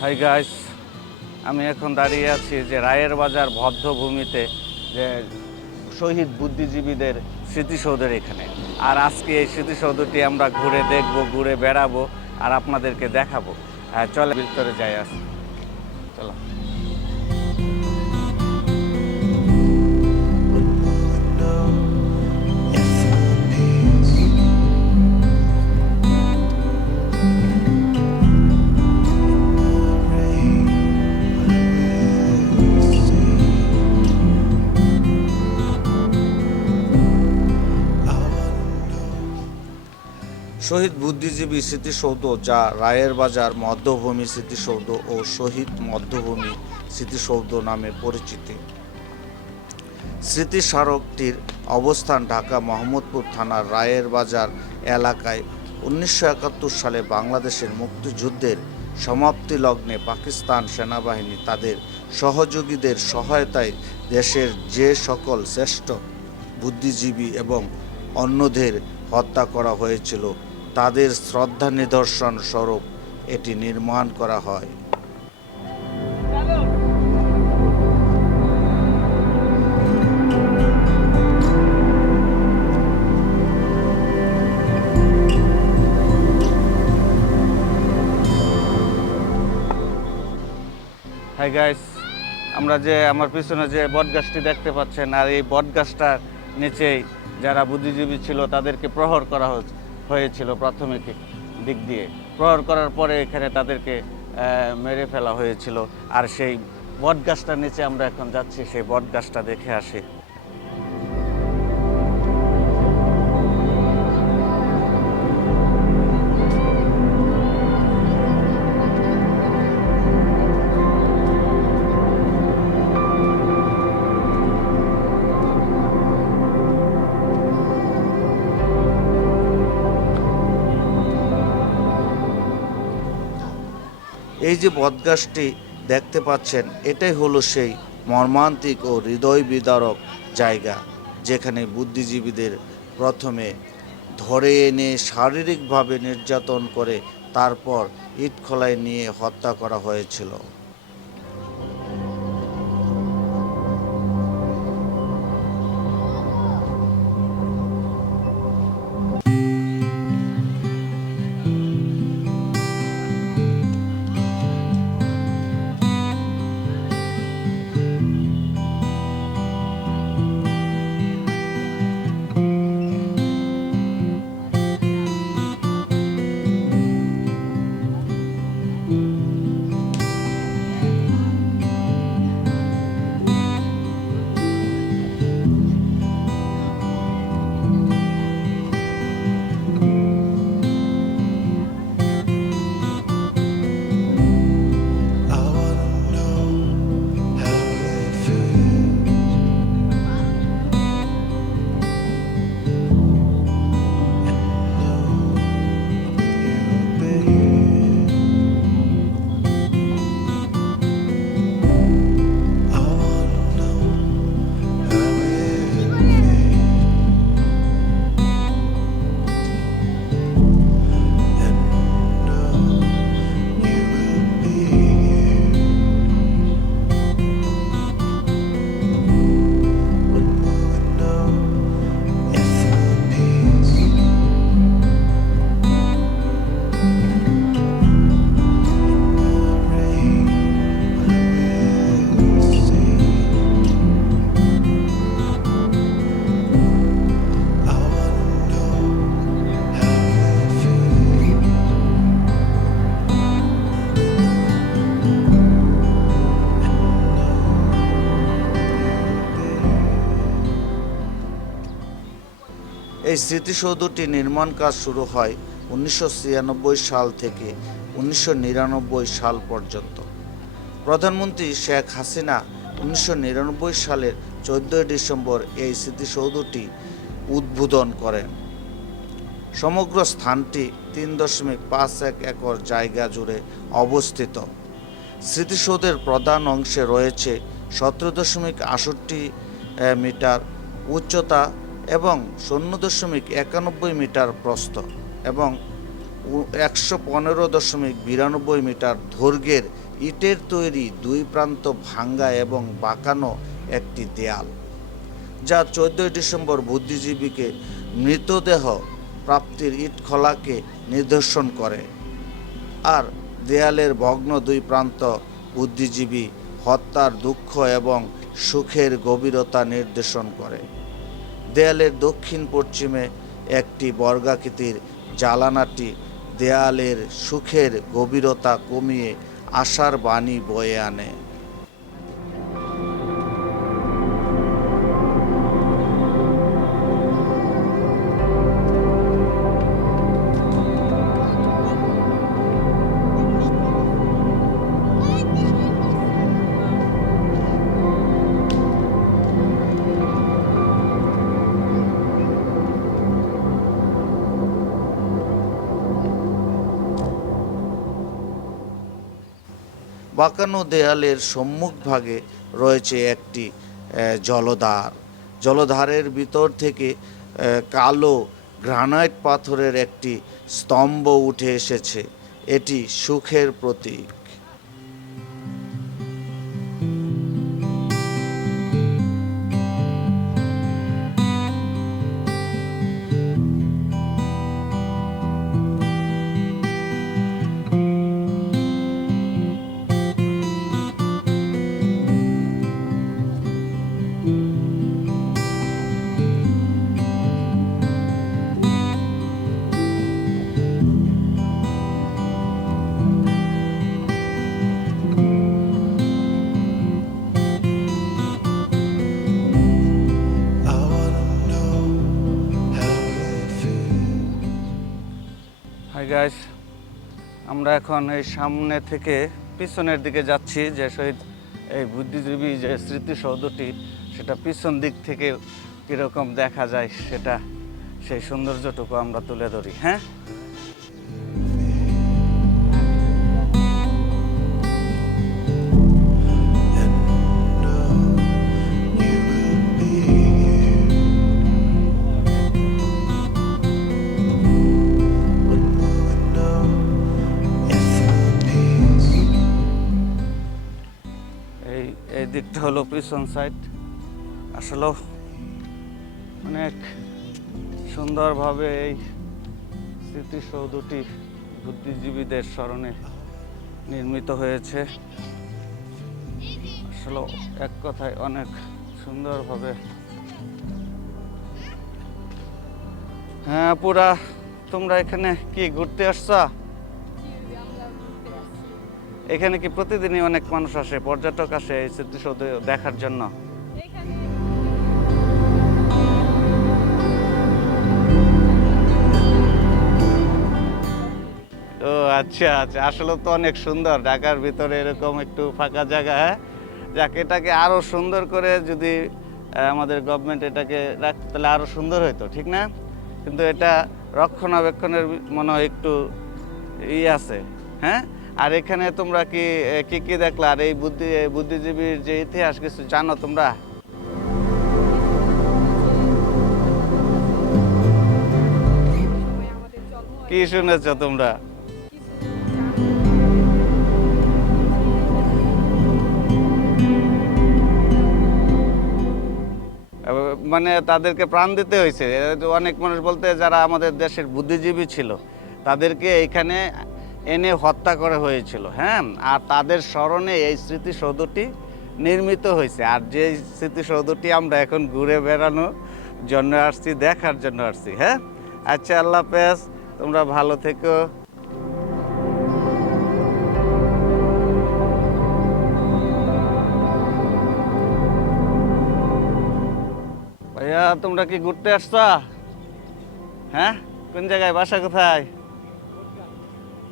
Hi guys আমি এখন দাঁড়িয়ে আছি যে রায়ের বাজার ভদ্রভূমিতে, যে শহীদ বুদ্ধিজীবীদের স্মৃতিসৌধের এখানে। আর আজকে এই স্মৃতিসৌধটি আমরা ঘুরে দেখব, ঘুরে বেড়াবো আর আপনাদেরকে দেখাবো। হ্যাঁ চলে ভিতরে যাই আস চলো। শহীদ বুদ্ধিজীবী স্মৃতিসৌধ, যা রায়ের বাজার, মধ্যভূমি স্মৃতিসৌধ ও শহীদ মধ্যভূমি স্মৃতিসৌধ নামে পরিচিত। স্মৃতিস্মারকটির অবস্থান ঢাকা মোহাম্মদপুর থানার রায়ের বাজার এলাকায় উনিশশো একাত্তর সালে বাংলাদেশের মুক্তিযুদ্ধের সমাপ্তি লগ্নে পাকিস্তান সেনাবাহিনী তাদের সহযোগীদের সহায়তায় দেশের যে সকল শ্রেষ্ঠ বুদ্ধিজীবী এবং অন্যদের হত্যা করা হয়েছিল তাদের শ্রদ্ধা নিদর্শন স্বরূপ এটি নির্মাণ করা হয়। গাইস আমরা যে, আমার পিছনে যে বটগাছটি দেখতে পাচ্ছেন, আর এই বটগাছটার নিচেই যারা বুদ্ধিজীবী ছিল তাদেরকে প্রহর করা হয়েছে- হয়েছিল প্রাথমিক দিক দিয়ে। প্রহর করার পরে এখানে তাদেরকে মেরে ফেলা হয়েছিল। আর সেই বট গাছটার নিচে আমরা এখন যাচ্ছি, সেই বট গাছটা দেখে আসি। এই যে বদগাছটি দেখতে পাচ্ছেন, এটাই হলো সেই মর্মান্তিক ও হৃদয় বিদারক জায়গা যেখানে বুদ্ধিজীবীদের প্রথমে ধরে এনে শারীরিকভাবে নির্যাতন করে তারপর ইটখলায় নিয়ে হত্যা করা হয়েছিল। এই স্মৃতিসৌধটি নির্মাণ কাজ শুরু হয় উনিশশো সাল থেকে উনিশশো নিরানব্বই সাল পর্যন্ত। প্রধানমন্ত্রী শেখ হাসিনা উনিশশো নিরানব্বই সালের চোদ্দোই ডিসেম্বর এই স্মৃতিসৌধটি উদ্বোধন করেন। সমগ্র স্থানটি তিন দশমিক পাঁচ এক একর জায়গা জুড়ে অবস্থিত। স্মৃতিসৌধের প্রধান অংশে রয়েছে সতেরো দশমিক আষট্টি মিটার উচ্চতা এবং শূন্য দশমিক একানব্বই মিটার প্রস্থ এবং একশো পনেরো দশমিক বিরানব্বই মিটার দৈর্ঘ্যের ইটের তৈরি দুই প্রান্ত ভাঙ্গা এবং বাঁকানো একটি দেয়াল, যা চোদ্দই ডিসেম্বর বুদ্ধিজীবীকে মৃতদেহ প্রাপ্তির ইটখলাকে নিদর্শন করে। আর দেয়ালের ভগ্ন দুই প্রান্ত বুদ্ধিজীবী হত্যার দুঃখ এবং সুখের গভীরতা নির্দেশন করে। দেয়ালের দক্ষিণ পশ্চিমে একটি বর্গাকৃতির জ্বালানাটি দেয়ালের সুখের গভীরতা কমিয়ে আশার বাণী বয়ে আনে। বাঁকানো দেয়ালের সম্মুখভাগে রয়েছে একটি জলধার। জলধারের ভিতর থেকে কালো গ্রানাইট পাথরের একটি স্তম্ভ উঠে এসেছে। এটি সুখের প্রতীক। গাইস আমরা এখন এই সামনে থেকে পিছনের দিকে যাচ্ছি যে শহীদ, এই বুদ্ধিজীবী যে স্মৃতিসৌধটি, সেটা পিছন দিক থেকে কীরকম দেখা যায় সেটা, সেই সৌন্দর্যটুকু আমরা তুলে ধরি হ্যাঁ? দিকটা হলো পিছন সাইড আসলে অনেক সুন্দরভাবে এই স্মৃতিসৌধটি বুদ্ধিজীবীদের স্মরণে নির্মিত হয়েছে। আসলে এক কথায় অনেক সুন্দরভাবে। হ্যাঁ পুরা তোমরা এখানে কি ঘুরতে আসছা? এখানে কি প্রতিদিনই অনেক মানুষ আসে, পর্যটক আসে এই স্মৃতিসৌধ দেখার জন্য? ও আচ্ছা আচ্ছা। আসলে তো অনেক সুন্দর। ঢাকার ভিতরে এরকম একটু ফাঁকা জায়গা হ্যাঁ? যাক, এটাকে আরও সুন্দর করে যদি আমাদের গভর্নমেন্ট এটাকে রাখতো তাহলে আরও সুন্দর হতো ঠিক না? কিন্তু এটা রক্ষণাবেক্ষণের মনে হয় একটু ই আছে হ্যাঁ? আর এখানে তোমরা কি কি কি দেখলা? আর এই বুদ্ধি বুদ্ধিজীবীর যে ইতিহাস কিছু জানো তোমরা? কি শুনেছো তোমরা? মানে তাদেরকে প্রাণ দিতে হয়েছে। অনেক মানুষ বলতে যারা আমাদের দেশের বুদ্ধিজীবী ছিল, তাদেরকে এইখানে এনে হত্যা করা হয়েছিল হ্যাঁ? আর তাদের স্মরণে এই স্মৃতিসৌধটি নির্মিত হয়েছে। আর যে স্মৃতিসৌধটি আমরা এখন ঘুরে বেড়ানোর জন্য আসছি, দেখার জন্য আসছি হ্যাঁ? আচ্ছা আল্লাহ হাফেজ, তোমরা ভালো থেকো। ভাইয়া, তোমরা কি ঘুরতে আসছো? হ্যাঁ? কোন জায়গায়? বাসা কোথায়?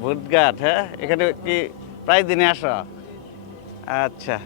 ভুটঘাট হ্যাঁ? এখানে কি প্রায় দিনে আসো? আচ্ছা।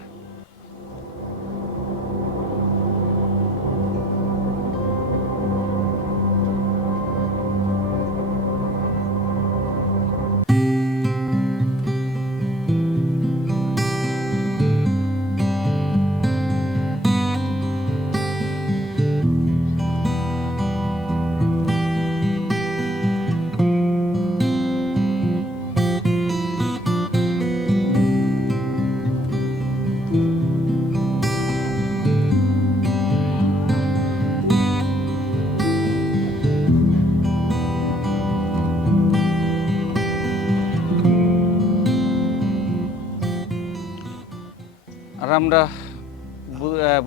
আমরা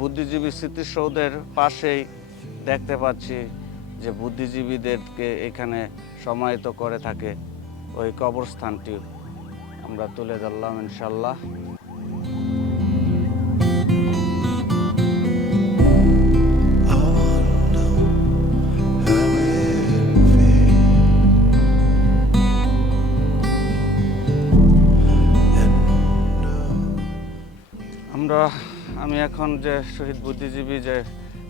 বুদ্ধিজীবী স্মৃতিসৌধের পাশেই দেখতে পাচ্ছি যে বুদ্ধিজীবীদেরকে এখানে সমাহিত করে থাকে ওই কবরস্থানটি। আমরা তুলে ধরলাম ইনশাল্লাহ আমরা আমি এখন যে শহীদ বুদ্ধিজীবী যে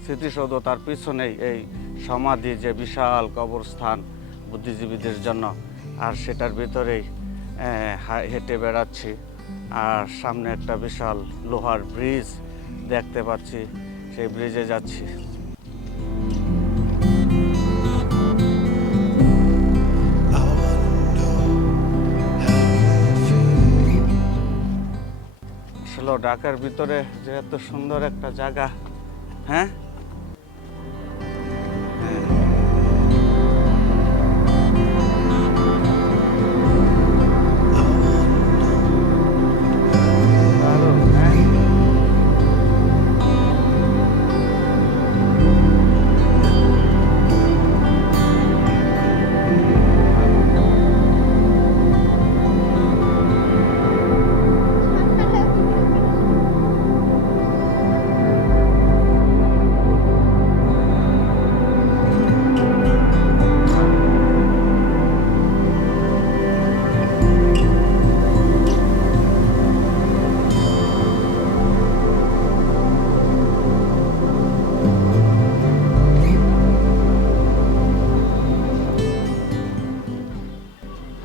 স্মৃতিসৌধ, তার পিছনেই এই সমাধি, যে বিশাল কবরস্থান বুদ্ধিজীবীদের জন্য। আর সেটার ভিতরেই হেঁটে বেড়াচ্ছি। আর সামনে একটা বিশাল লোহার ব্রিজ দেখতে পাচ্ছি। সেই ব্রিজে যাচ্ছি। ঢাকার ভিতরে যে এত সুন্দর একটা জায়গা হ্যাঁ?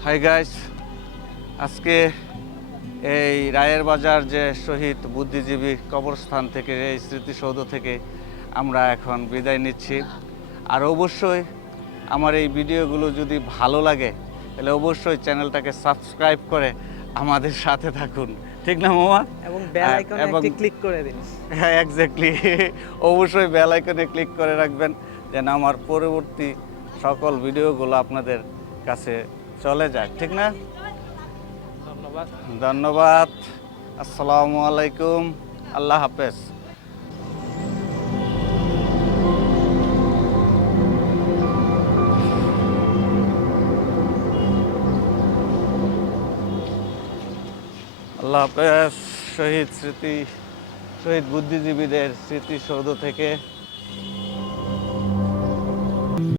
হাই গাইস আজকে এই রায়ের বাজার যে শহীদ বুদ্ধিজীবী কবরস্থান থেকে এই স্মৃতিসৌধ থেকে আমরা এখন বিদায় নিচ্ছি। আর অবশ্যই আমার এই ভিডিওগুলো যদি ভালো লাগে তাহলে অবশ্যই চ্যানেলটাকে সাবস্ক্রাইব করে আমাদের সাথে থাকুন। ঠিক না মামা? এবং বেল আইকনে এবং- একটি ক্লিক করে দিন। হ্যাঁ এক্স্যাক্টলি অবশ্যই বেল আইকনে ক্লিক করে রাখবেন যেন আমার পরবর্তী সকল ভিডিওগুলো আপনাদের কাছে চলে যাক ঠিক না? ধন্যবাদ। ধন্যবাদ। আসসালামু আলাইকুম। আল্লাহ হাফেজ। আল্লাহ হাফেজ। শহীদ স্মৃতি শহীদ বুদ্ধিজীবীদের স্মৃতিসৌধ থেকে